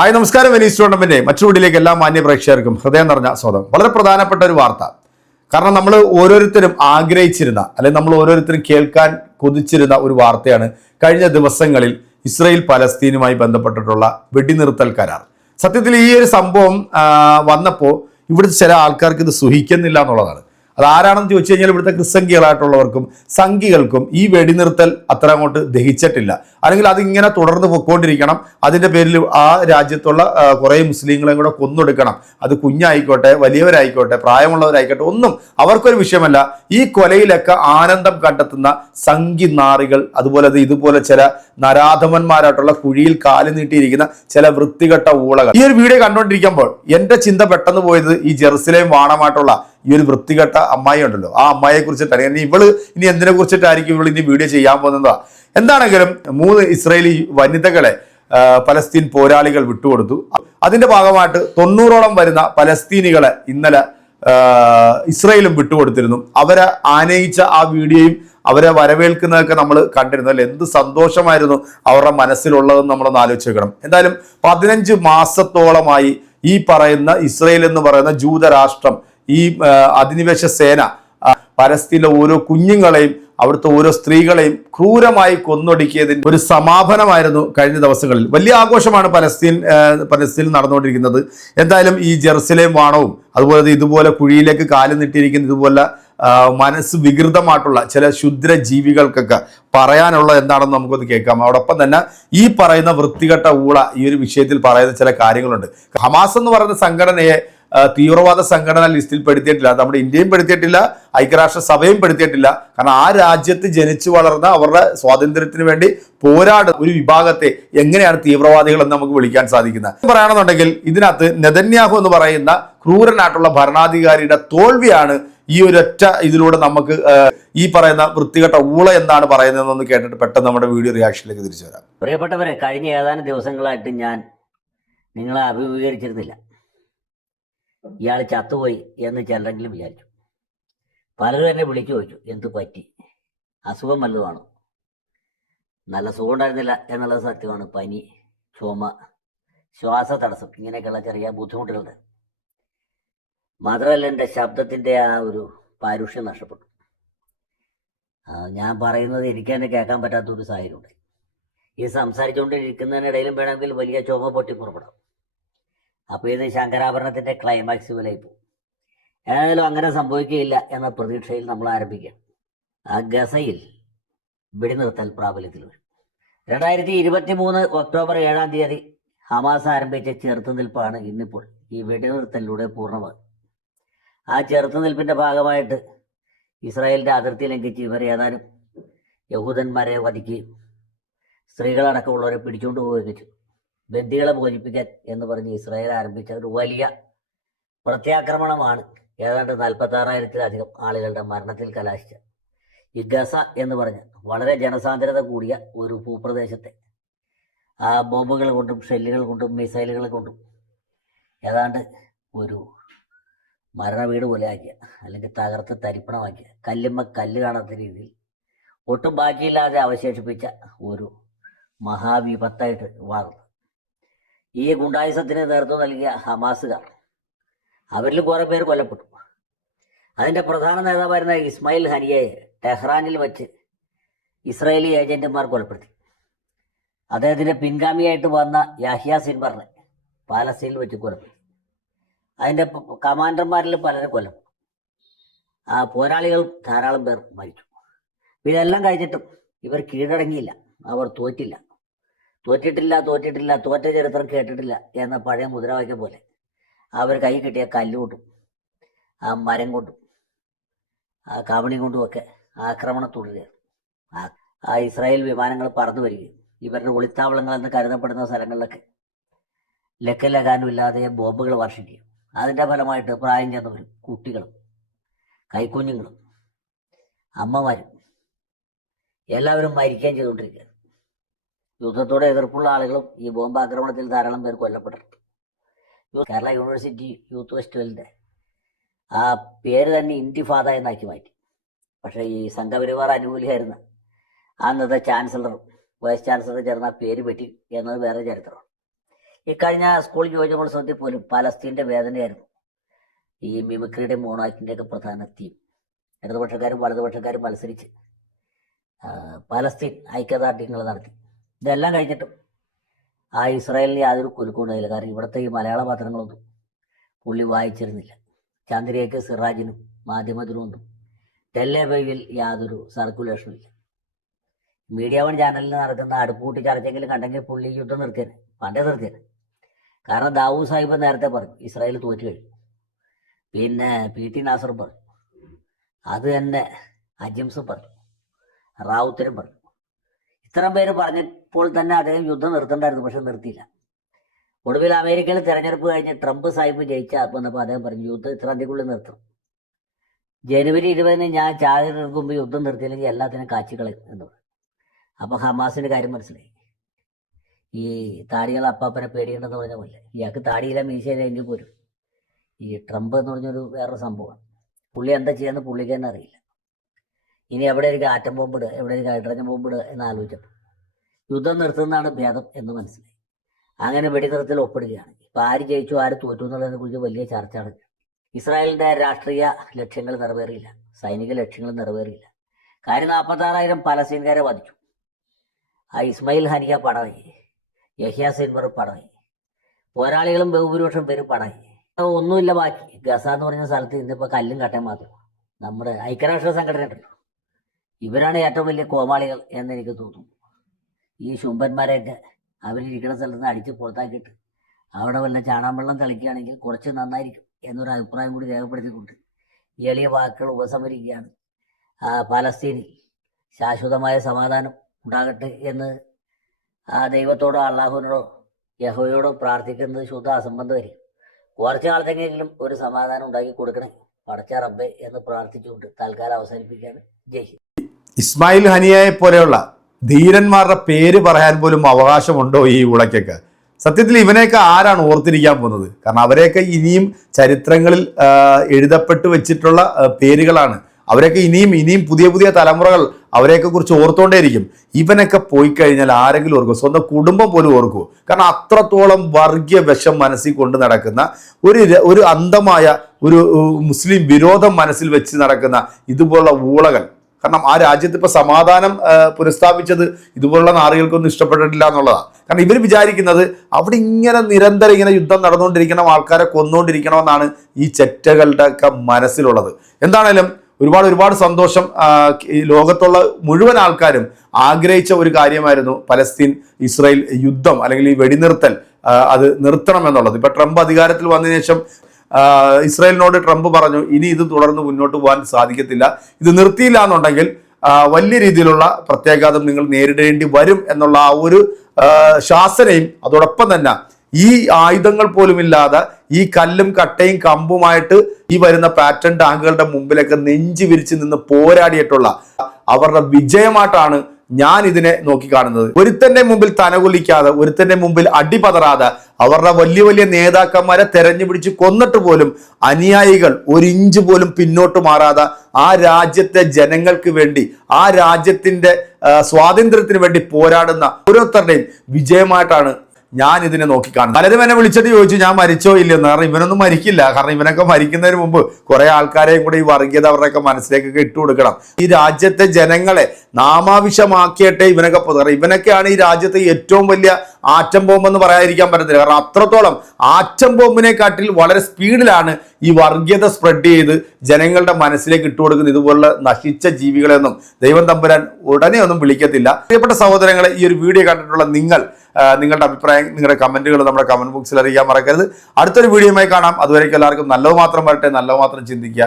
Hi നമസ്കാരം. Venice tournament മറ്റു വീട്ടിലേക്ക് എല്ലാ മാന്യ പ്രേക്ഷകർക്കും ഹൃദയം നിറഞ്ഞ സ്വാഗതം. വളരെ പ്രധാനപ്പെട്ട ഒരു വാർത്ത. കാരണം നമ്മൾ ഓരോരുത്തരും ആഗ്രഹിച്ചിരുന്ന അല്ലെങ്കിൽ നമ്മൾ ഓരോരുത്തരും കേൾക്കാൻ കൊതിച്ചിരുന്ന ഒരു വാർത്തയാണ് കഴിഞ്ഞ ദിവസങ്ങളിൽ ഇസ്രയേൽ പലസ്തീനുമായി ബന്ധപ്പെട്ടിട്ടുള്ള വെടിനിർത്തൽ കരാർ സത്യത്തിൽ ഈ ഒരു സംഭവം വന്നപ്പോൾ ഇവിടുത്തെ ചില ആൾക്കാർക്ക് ഇത് സുഹിക്കുന്നില്ല എന്നുള്ളതാണ്. അത് ആരാണെന്ന് ചോദിച്ചു കഴിഞ്ഞാൽ ഇവിടുത്തെ ക്രിസ്സംഖ്യകളായിട്ടുള്ളവർക്കും സംഖ്യകൾക്കും ഈ വെടിനിർത്തൽ അത്ര അങ്ങോട്ട് ദഹിച്ചിട്ടില്ല. അല്ലെങ്കിൽ അതിങ്ങനെ തുടർന്ന് പൊക്കോണ്ടിരിക്കണം. അതിന്റെ പേരിൽ ആ രാജ്യത്തുള്ള കുറേ മുസ്ലിങ്ങളെയും കൂടെ കൊന്നൊടുക്കണം. അത് കുഞ്ഞായിക്കോട്ടെ വലിയവരായിക്കോട്ടെ പ്രായമുള്ളവരായിക്കോട്ടെ ഒന്നും അവർക്കൊരു വിഷയമല്ല. ഈ കൊലയിലൊക്കെ ആനന്ദം കണ്ടെത്തുന്ന സംഘി നാറികൾ അതുപോലെ ഇതുപോലെ ചില നരാധമന്മാരായിട്ടുള്ള കുഴിയിൽ കാലു നീട്ടിയിരിക്കുന്ന ചില വൃത്തികെട്ട ഊളകൾ. ഈ ഒരു വീഡിയോ കണ്ടുകൊണ്ടിരിക്കുമ്പോൾ എന്റെ ചിന്ത പെട്ടെന്ന് പോയത് ഈ ജെറുസലേം വാണമായിട്ടുള്ള ഈ ഒരു വൃത്തികെട്ട അമ്മായി ഉണ്ടല്ലോ. ആ അമ്മായിയെ കുറിച്ചിട്ടാണ് ഇനി ഇവൾ ഇനി എന്തിനെ കുറിച്ചിട്ടായിരിക്കും ഇവൾ ഇനി വീഡിയോ ചെയ്യാൻ പോകുന്നതാ എന്താണെങ്കിലും മൂന്ന് ഇസ്രയേലി വനിതകളെ പലസ്തീൻ പോരാളികൾ വിട്ടുകൊടുത്തു. അതിന്റെ ഭാഗമായിട്ട് തൊണ്ണൂറോളം വരുന്ന പലസ്തീനികളെ ഇന്നലെ ഇസ്രയേലും വിട്ടുകൊടുത്തിരുന്നു. അവരെ ആനയിച്ച ആ വീഡിയോയും അവരെ വരവേൽക്കുന്നതൊക്കെ നമ്മൾ കണ്ടിരുന്നു. അല്ലെ? എന്ത് സന്തോഷമായിരുന്നു അവരുടെ മനസ്സിലുള്ളതെന്ന് നമ്മളൊന്ന് ആലോചിച്ച് വെക്കണം എന്തായാലും പതിനഞ്ച് മാസത്തോളമായി ഈ പറയുന്ന ഇസ്രയേൽ എന്ന് പറയുന്ന ജൂതരാഷ്ട്രം ഈ അധിനിവേശ സേന പരസ്തീനിലെ ഓരോ കുഞ്ഞുങ്ങളെയും അവിടുത്തെ ഓരോ സ്ത്രീകളെയും ക്രൂരമായി കൊന്നൊടുക്കിയതിന് ഒരു സമാപനമായിരുന്നു കഴിഞ്ഞ ദിവസങ്ങളിൽ. വലിയ ആഘോഷമാണ് പലസ്തീൻ പലസ്തീനിൽ നടന്നുകൊണ്ടിരിക്കുന്നത്. എന്തായാലും ഈ ജെറുസലേം വാണവും അതുപോലെ ഇതുപോലെ കുഴിയിലേക്ക് കാലം നീട്ടിയിരിക്കുന്ന ഇതുപോലെ മനസ്സ് വികൃതമായിട്ടുള്ള ചില ക്ഷുദ്ര ജീവികൾക്കൊക്കെ പറയാനുള്ള എന്താണെന്ന് നമുക്കൊന്ന് കേൾക്കാം. അതോടൊപ്പം തന്നെ ഈ പറയുന്ന വൃത്തികെട്ട ഊള ഈ ഒരു വിഷയത്തിൽ പറയുന്ന ചില കാര്യങ്ങളുണ്ട്. ഹമാസ് എന്ന് പറയുന്ന സംഘടനയെ തീവ്രവാദ സംഘടന ലിസ്റ്റിൽ പെടുത്തിയിട്ടില്ല. നമ്മുടെ ഇന്ത്യയും പെടുത്തിയിട്ടില്ല ഐക്യരാഷ്ട്ര സഭയും പെടുത്തിയിട്ടില്ല. കാരണം ആ രാജ്യത്ത് ജനിച്ചു വളർന്ന അവരുടെ സ്വാതന്ത്ര്യത്തിന് വേണ്ടി പോരാടുന്ന ഒരു വിഭാഗത്തെ എങ്ങനെയാണ് തീവ്രവാദികൾ എന്ന് നമുക്ക് വിളിക്കാൻ സാധിക്കുന്നത്? പറയുകയാണെന്നുണ്ടെങ്കിൽ ഇതിനകത്ത് നെതന്യാഹു എന്ന് പറയുന്ന ക്രൂരനായിട്ടുള്ള ഭരണാധികാരിയുടെ തോൽവിയാണ് ഈ ഒരൊറ്റ ഇതിലൂടെ നമുക്ക് ഈ പറയുന്ന വൃത്തികെട്ട ഊള എന്താണ് പറയുന്നതെന്ന് കേട്ടിട്ട് പെട്ടെന്ന് നമ്മുടെ വീഡിയോ റിയാക്ഷനിലേക്ക് തിരിച്ചു വരാം. പ്രിയപ്പെട്ടവരെ കഴിഞ്ഞ ഏതാനും ദിവസങ്ങളായിട്ട് ഞാൻ നിങ്ങളെ അഭിമുഖീകരിച്ചിരുന്നില്ല. ഇയാൾ ചത്തുപോയി എന്ന് ചിലരെങ്കിലും വിചാരിച്ചു. പലരും എന്നെ വിളിച്ചു ചോദിച്ചു എന്ത് പറ്റി? അസുഖം വല്ലതുമാണോ? നല്ല സുഖം ഉണ്ടായിരുന്നില്ല എന്നുള്ളത് സത്യമാണ്. പനി ചുമ ശ്വാസ തടസ്സം ഇങ്ങനെയൊക്കെയുള്ള ചെറിയ ബുദ്ധിമുട്ടുകളുണ്ട്. മാത്രമല്ല എന്റെ ശബ്ദത്തിന്റെ ആ ഒരു പാരുഷ്യം നഷ്ടപ്പെട്ടു. ഞാൻ പറയുന്നത് എനിക്ക് തന്നെ കേൾക്കാൻ പറ്റാത്ത ഒരു സാഹചര്യമുണ്ട് ഈ സംസാരിച്ചുകൊണ്ടിരിക്കുന്നതിനിടയിലും വേണമെങ്കിൽ വലിയ ചുമ പൊട്ടി പുറപ്പെടാം അപ്പോൾ ഇത് ശങ്കരാഭരണത്തിന്റെ ക്ലൈമാക്സ് പോലെ പോകും ഏതായാലും അങ്ങനെ സംഭവിക്കുകയില്ല എന്ന പ്രതീക്ഷയിൽ നമ്മൾ ആരംഭിക്കാം. ആ ഗസയിൽ വെടിനിർത്തൽ പ്രാബല്യത്തിൽ വരും. രണ്ടായിരത്തി ഇരുപത്തി മൂന്ന് ഒക്ടോബർ ഏഴാം തീയതി ഹമാസ് ആരംഭിച്ച ചെറുത്തുനിൽപ്പാണ് ഇന്നിപ്പോൾ ഈ വെടിനിർത്തലിലൂടെ പൂർണമാകും. ആ ചെറുത്തുനിൽപ്പിന്റെ ഭാഗമായിട്ട് ഇസ്രായേലിന്റെ അതിർത്തി ലംഘിച്ച് ഇവർ ഏതാനും യഹൂദന്മാരെ വധിക്കുകയും സ്ത്രീകളടക്കമുള്ളവരെ പിടിച്ചുകൊണ്ട് പോവുകയും ചെയ്തു. ബന്ദികളെ മോചിപ്പിക്കാൻ എന്ന് പറഞ്ഞ് ഇസ്രായേൽ ആരംഭിച്ച ഒരു വലിയ പ്രത്യാക്രമണമാണ് ഏതാണ്ട് നാൽപ്പത്തി ആറായിരത്തിലധികം ആളുകളുടെ മരണത്തിൽ കലാശിച്ച. ഈ ഗസ എന്ന് പറഞ്ഞ വളരെ ജനസാന്ദ്രത കൂടിയ ഒരു ഭൂപ്രദേശത്തെ ആ ബോംബുകൾ കൊണ്ടും ഷെല്ലുകൾ കൊണ്ടും മിസൈലുകൾ കൊണ്ടും ഏതാണ്ട് ഒരു മരണവീട് പോലെ ആക്കിയ അല്ലെങ്കിൽ തകർത്ത് തരിപ്പണമാക്കിയ കല്ലുമ്മ കല്ല് കാണാത്ത രീതിയിൽ ഒട്ടും ബാക്കിയില്ലാതെ അവശേഷിപ്പിച്ച ഒരു മഹാവിപത്തായിട്ട് വളർന്നു ഈ ഗുണ്ടായുസത്തിന് നേതൃത്വം നൽകിയ ഹമാസുകാർ. അവരിൽ കുറെ പേർ കൊല്ലപ്പെട്ടു. അതിന്റെ പ്രധാന നേതാവായിരുന്ന ഇസ്മായിൽ ഹനിയെ ടെഹ്റാനിൽ വച്ച് ഇസ്രായേലി ഏജന്റുമാർ കൊലപ്പെടുത്തി. അദ്ദേഹത്തിന്റെ പിൻഗാമിയായിട്ട് വന്ന യാഹിയ സിൻബറിനെ പാലസ്തീനിൽ വെച്ച് കൊലപ്പെടുത്തി. അതിന്റെ കമാൻഡർമാരിൽ പലരും കൊല്ലപ്പെട്ടു ആ പോരാളികൾ ധാരാളം പേർ മരിച്ചു. ഇതെല്ലാം കഴിഞ്ഞിട്ടും ഇവർ കീഴടങ്ങിയില്ല. അവർ തോറ്റില്ല. തോറ്റിട്ടില്ല തോറ്റിട്ടില്ല തോറ്റ ചരിത്രം കേട്ടിട്ടില്ല എന്ന പഴയ മുദ്രാവാക്യം പോലെ അവർ കൈ കിട്ടിയ കല്ലുകൊണ്ടും ആ മരം കൊണ്ടും ആ കവണി കൊണ്ടുമൊക്കെ ആക്രമണം തുടരുകയാണ്. ആ ഇസ്രായേൽ വിമാനങ്ങൾ പറന്നു വരികയും ഇവരുടെ ഒളിത്താവളങ്ങൾ എന്ന് കരുതപ്പെടുന്ന സ്ഥലങ്ങളിലൊക്കെ ലക്കലകാനുമില്ലാതെ ബോംബുകൾ വർഷിക്കുകയും അതിന്റെ ഫലമായിട്ട് പ്രായം ചെന്നവരും കുട്ടികളും കൈക്കുഞ്ഞുങ്ങളും അമ്മമാരും എല്ലാവരും മരിക്കുകയും ചെയ്തുകൊണ്ടിരിക്കുകയാണ്. യുദ്ധത്തോട് എതിർപ്പുള്ള ആളുകളും ഈ ബോംബ് ആക്രമണത്തിൽ ധാരാളം പേർ കൊല്ലപ്പെട്ടിട്ടുണ്ട്. കേരള യൂണിവേഴ്സിറ്റി യൂത്ത് ഫെസ്റ്റിവലിന്റെ ആ പേര് തന്നെ ഇന്തിഫാദ എന്നാക്കി മാറ്റി. പക്ഷേ ഈ സംഘപരിവാർ അനുകൂലിയായിരുന്ന അന്നത്തെ ചാൻസലറും വൈസ് ചാൻസലറും ചേർന്ന പേര് പറ്റി എന്നത് വേറെ ചരിത്രമാണ്. ഇക്കഴിഞ്ഞ സ്കൂൾ യോജനോത്സവത്തിൽ പോലും പലസ്തീന്റെ വേദനയായിരുന്നു ഈ മിമിക്രിയുടെ മോണാക്കിന്റെ ഒക്കെ പ്രധാന തീം. ഇടതുപക്ഷക്കാരും വലതുപക്ഷക്കാരും മത്സരിച്ച് പലസ്തീൻ ഐക്യദാർഢ്യങ്ങൾ നടത്തി. ഇതെല്ലാം കഴിഞ്ഞിട്ടും ആ ഇസ്രായേലിന് യാതൊരു കുലുക്കുണ്ടായില്ല കാരണം ഇവിടുത്തെ ഈ മലയാള പത്രങ്ങളൊന്നും പുള്ളി വായിച്ചിരുന്നില്ല. ചന്ദ്രയ്ക്ക് സിറാജിനും മാധ്യമത്തിനും ഒന്നും ടെല്ലബൈവിൽ യാതൊരു സർക്കുലേഷനും ഇല്ല. മീഡിയ വൺ ചാനലിൽ നടത്തുന്ന അടുപ്പൂട്ടി ചർച്ചെങ്കിലും കണ്ടെങ്കിൽ പുള്ളി യുദ്ധം നിർത്തിയത് പണ്ടേ നിർത്തിയത് കാരണം ദാവൂ സാഹിബ് നേരത്തെ പറഞ്ഞു ഇസ്രായേൽ തോറ്റു കഴിഞ്ഞു. പിന്നെ പി ടി നാസറും പറഞ്ഞു. അത് തന്നെ അജിംസും പറഞ്ഞു. റാവുത്തരും പറഞ്ഞു. ഇത്രയും പേര് പറഞ്ഞപ്പോൾ തന്നെ അദ്ദേഹം യുദ്ധം നിർത്തണ്ടായിരുന്നു പക്ഷെ നിർത്തിയില്ല. ഒടുവിൽ അമേരിക്കയിൽ തെരഞ്ഞെടുപ്പ് കഴിഞ്ഞ് ട്രംപ് സാഹിബ് ജയിച്ച വന്നപ്പോൾ അദ്ദേഹം പറഞ്ഞു യുദ്ധം ഇത്ര അധികമുള്ളിൽ നിർത്തും ജനുവരി ഇരുപതിന് ഞാൻ ചാർജ് എടുക്കുമ്പോൾ യുദ്ധം നിർത്തിയില്ലെങ്കിൽ എല്ലാത്തിനും കാച്ചിക്കളയും എന്ന് പറഞ്ഞു. അപ്പോൾ ഹമാസിന്റെ കാര്യം മനസ്സിലായി. ഈ താടികൾ അപ്പാപ്പനെ പേടിയുണ്ടെന്ന് പറഞ്ഞ പോലെ ഇയാൾക്ക് താടിയില്ല മീശയില്ല എങ്കിൽ പോരും ഈ ട്രംപ് എന്ന് പറഞ്ഞൊരു വേറൊരു സംഭവമാണ്. പുള്ളി എന്താ ചെയ്യാന്ന് പുള്ളിക്ക് തന്നെ അറിയില്ല. ഇനി എവിടെ എനിക്ക് ആറ്റം ബോംബ് ഇടുക എവിടെ എനിക്ക് ഹൈഡ്രജൻ ബോംബ് ഇടുക എന്ന് ആലോചിച്ചപ്പോൾ യുദ്ധം നിർത്തുന്നതാണ് ഭേദം എന്ന് മനസ്സിലായി. അങ്ങനെ വെടിനിർത്തൽ ഒപ്പിടുകയാണ്. ഇപ്പം ആര് ജയിച്ചു ആര് തോറ്റു എന്നുള്ളതിനെ കുറിച്ച് വലിയ ചർച്ച നടക്കുക ഇസ്രായേലിന്റെ രാഷ്ട്രീയ ലക്ഷ്യങ്ങൾ നിറവേറിയില്ല. സൈനിക ലക്ഷ്യങ്ങൾ നിറവേറിയില്ല. കാര്യം നാൽപ്പത്താറായിരം പലസ്തീൻകാരെ വധിച്ചു. ആ ഇസ്മായിൽ ഹനിയ പടമായി യഹിയ സിൻവർ പടമായി പോരാളികളും ബഹുഭൂരിപക്ഷം പേര് പടമായി ഒന്നുമില്ല ബാക്കി. ഗസ എന്ന് പറഞ്ഞ സ്ഥലത്ത് ഇന്നിപ്പോൾ കല്ലും കട്ടയും മാത്രം. നമ്മുടെ ഐക്യരാഷ്ട്ര സംഘടന ഉണ്ടല്ലോ ഇവരാണ് ഏറ്റവും വലിയ കോമാളികൾ എന്ന് എനിക്ക് തോന്നുന്നു. ഈ ശുംഭന്മാരെയൊക്കെ അവരിരിക്കുന്ന സ്ഥലത്ത് നിന്ന് അടിച്ച് പുറത്താക്കിയിട്ട് അവിടെ വല്ല ചാണാൻ വെള്ളം തളിക്കുകയാണെങ്കിൽ കുറച്ച് നന്നായിരിക്കും എന്നൊരു അഭിപ്രായം കൂടി രേഖപ്പെടുത്തിക്കൊണ്ട് എളിയ വാക്കുകൾ ഉപസംഹരിക്കുകയാണ്. പാലസ്തീനിൽ ശാശ്വതമായ സമാധാനം ഉണ്ടാകട്ടെ എന്ന് ആ ദൈവത്തോടോ അള്ളാഹുവിനോടോ യഹോയോടോ പ്രാർത്ഥിക്കുന്നത് ശുദ്ധ അസംബന്ധം വരും കുറച്ച് കാലത്തെങ്കിലും ഒരു സമാധാനം ഉണ്ടാക്കി കൊടുക്കണേ. പടച്ച റബ്ബെ എന്ന് പ്രാർത്ഥിച്ചുകൊണ്ട് തൽക്കാലം അവസാനിപ്പിക്കുകയാണ്. ജയ്. ഇസ്മായിൽ ഹനിയയെ പോലെയുള്ള ധീരന്മാരുടെ പേര് പറയാൻ പോലും അവകാശമുണ്ടോ ഈ ഉളയ്ക്കൊക്കെ? സത്യത്തിൽ ഇവനെയൊക്കെ ആരാണ് ഓർത്തിരിക്കാൻ പോകുന്നത്? കാരണം അവരെയൊക്കെ ഇനിയും ചരിത്രങ്ങളിൽ എഴുതപ്പെട്ടു വെച്ചിട്ടുള്ള പേരുകളാണ്. അവരെയൊക്കെ ഇനിയും ഇനിയും പുതിയ പുതിയ തലമുറകൾ അവരെയൊക്കെ കുറിച്ച് ഓർത്തോണ്ടേയിരിക്കും. ഇവനൊക്കെ പോയി കഴിഞ്ഞാൽ ആരെങ്കിലും ഓർക്കും? സ്വന്തം കുടുംബം പോലും ഓർക്കുമോ കാരണം അത്രത്തോളം വർഗീയ വിഷം മനസ്സിൽ കൊണ്ട് നടക്കുന്ന ഒരു ഒരു അന്ധമായ ഒരു മുസ്ലിം വിരോധം മനസ്സിൽ വെച്ച് നടക്കുന്ന ഇതുപോലുള്ള ഊളകൾ. കാരണം ആ രാജ്യത്ത് ഇപ്പോൾ സമാധാനം പുനഃസ്ഥാപിച്ചത് ഇതുപോലുള്ള നാറികൾക്കൊന്നും ഇഷ്ടപ്പെട്ടിട്ടില്ല എന്നുള്ളതാണ്. കാരണം ഇവർ വിചാരിക്കുന്നത് അവിടെ ഇങ്ങനെ നിരന്തരം ഇങ്ങനെ യുദ്ധം നടന്നുകൊണ്ടിരിക്കണം ആൾക്കാരെ കൊന്നുകൊണ്ടിരിക്കണമെന്നാണ് ഈ ചെറ്റകളുടെ ഒക്കെ മനസ്സിലുള്ളത്. എന്താണേലും ഒരുപാട് ഒരുപാട് സന്തോഷം ഈ ലോകത്തുള്ള മുഴുവൻ ആൾക്കാരും ആഗ്രഹിച്ച ഒരു കാര്യമായിരുന്നു പലസ്തീൻ ഇസ്രായേൽ യുദ്ധം അല്ലെങ്കിൽ ഈ വെടിനിർത്തൽ അത് നിർത്തണം എന്നുള്ളത്. ഇപ്പൊ ട്രംപ് അധികാരത്തിൽ വന്നതിന് ശേഷം ഇസ്രായേലിനോട് ട്രംപ് പറഞ്ഞു ഇനി ഇത് തുടർന്ന് മുന്നോട്ട് പോകാൻ സാധിക്കത്തില്ല. ഇത് നിർത്തിയില്ല എന്നുണ്ടെങ്കിൽ വലിയ രീതിയിലുള്ള പ്രത്യാഘാതം നിങ്ങൾ നേരിടേണ്ടി വരും എന്നുള്ള ആ ഒരു ശാസനയും അതോടൊപ്പം തന്നെ ഈ ആയുധങ്ങൾ പോലും ഇല്ലാതെ ഈ കല്ലും കട്ടയും കമ്പുമായിട്ട് ഈ വരുന്ന പാറ്റേൺ ടാങ്കുകളുടെ മുമ്പിലൊക്കെ നെഞ്ചു വിരിച്ച് നിന്ന് പോരാടിയിട്ടുള്ള അവരുടെ വിജയമായിട്ടാണ് ഞാൻ ഇതിനെ നോക്കി നോക്കിക്കാണുന്നത്. ഒരുത്തന്റെ മുമ്പിൽ തനകുലിക്കാതെ ഒരുത്തന്റെ മുമ്പിൽ അടിപതറാതെ അവരുടെ വലിയ വലിയ നേതാക്കന്മാരെ തെരഞ്ഞു പിടിച്ച് കൊന്നിട്ട് പോലും അനുയായികൾ ഒരു ഇഞ്ച് പോലും പിന്നോട്ട് മാറാതെ ആ രാജ്യത്തെ ജനങ്ങൾക്ക് വേണ്ടി ആ രാജ്യത്തിന്റെ ആ, സ്വാതന്ത്ര്യത്തിന് വേണ്ടി പോരാടുന്ന ഓരോരുത്തരുടെയും വിജയമായിട്ടാണ് ഞാൻ ഇതിനെ നോക്കിക്കാണുന്നത് പലരും എന്നെ വിളിച്ചിട്ട് ചോദിച്ചു ഞാൻ മരിച്ചോ ഇല്ലെന്ന് കാരണം ഇവനൊന്നും മരിക്കില്ല. കാരണം ഇവനൊക്കെ മരിക്കുന്നതിന് മുമ്പ് കുറെ ആൾക്കാരെയും കൂടെ ഈ വർഗീയത അവരുടെയൊക്കെ മനസ്സിലേക്കൊക്കെ ഇട്ടു കൊടുക്കണം. ഈ രാജ്യത്തെ ജനങ്ങളെ നാമാവിഷമാക്കിയിട്ടേ ഇവനൊക്കെ പുതറ ഇവനൊക്കെയാണ് ഈ രാജ്യത്തെ ഏറ്റവും വലിയ ആറ്റം ബോംബെന്ന് പറയാതിരിക്കാൻ പറ്റത്തില്ല. കാരണം അത്രത്തോളം ആറ്റം ബോംബിനെക്കാട്ടിൽ വളരെ സ്പീഡിലാണ് ഈ വർഗീയത സ്പ്രെഡ് ചെയ്ത് ജനങ്ങളുടെ മനസ്സിലേക്ക് ഇട്ടു കൊടുക്കുന്ന ഇതുപോലുള്ള നശിച്ച ജീവികളെയൊന്നും ദൈവം തമ്പുരാൻ ഉടനെ ഒന്നും വിളിക്കത്തില്ല. പ്രിയപ്പെട്ട സഹോദരങ്ങളെ ഈ ഒരു വീഡിയോ കണ്ടിട്ടുള്ള നിങ്ങൾ നിങ്ങളുടെ അഭിപ്രായം നിങ്ങളുടെ കമന്റുകൾ നമ്മുടെ കമന്റ് ബോക്സിൽ അറിയിക്കാൻ മറക്കരുത്. അടുത്തൊരു വീഡിയോയുമായി കാണാം. അതുവരേക്കും എല്ലാവർക്കും നല്ലത് മാത്രം വരട്ടെ നല്ലത് മാത്രം ചിന്തിക്കുക.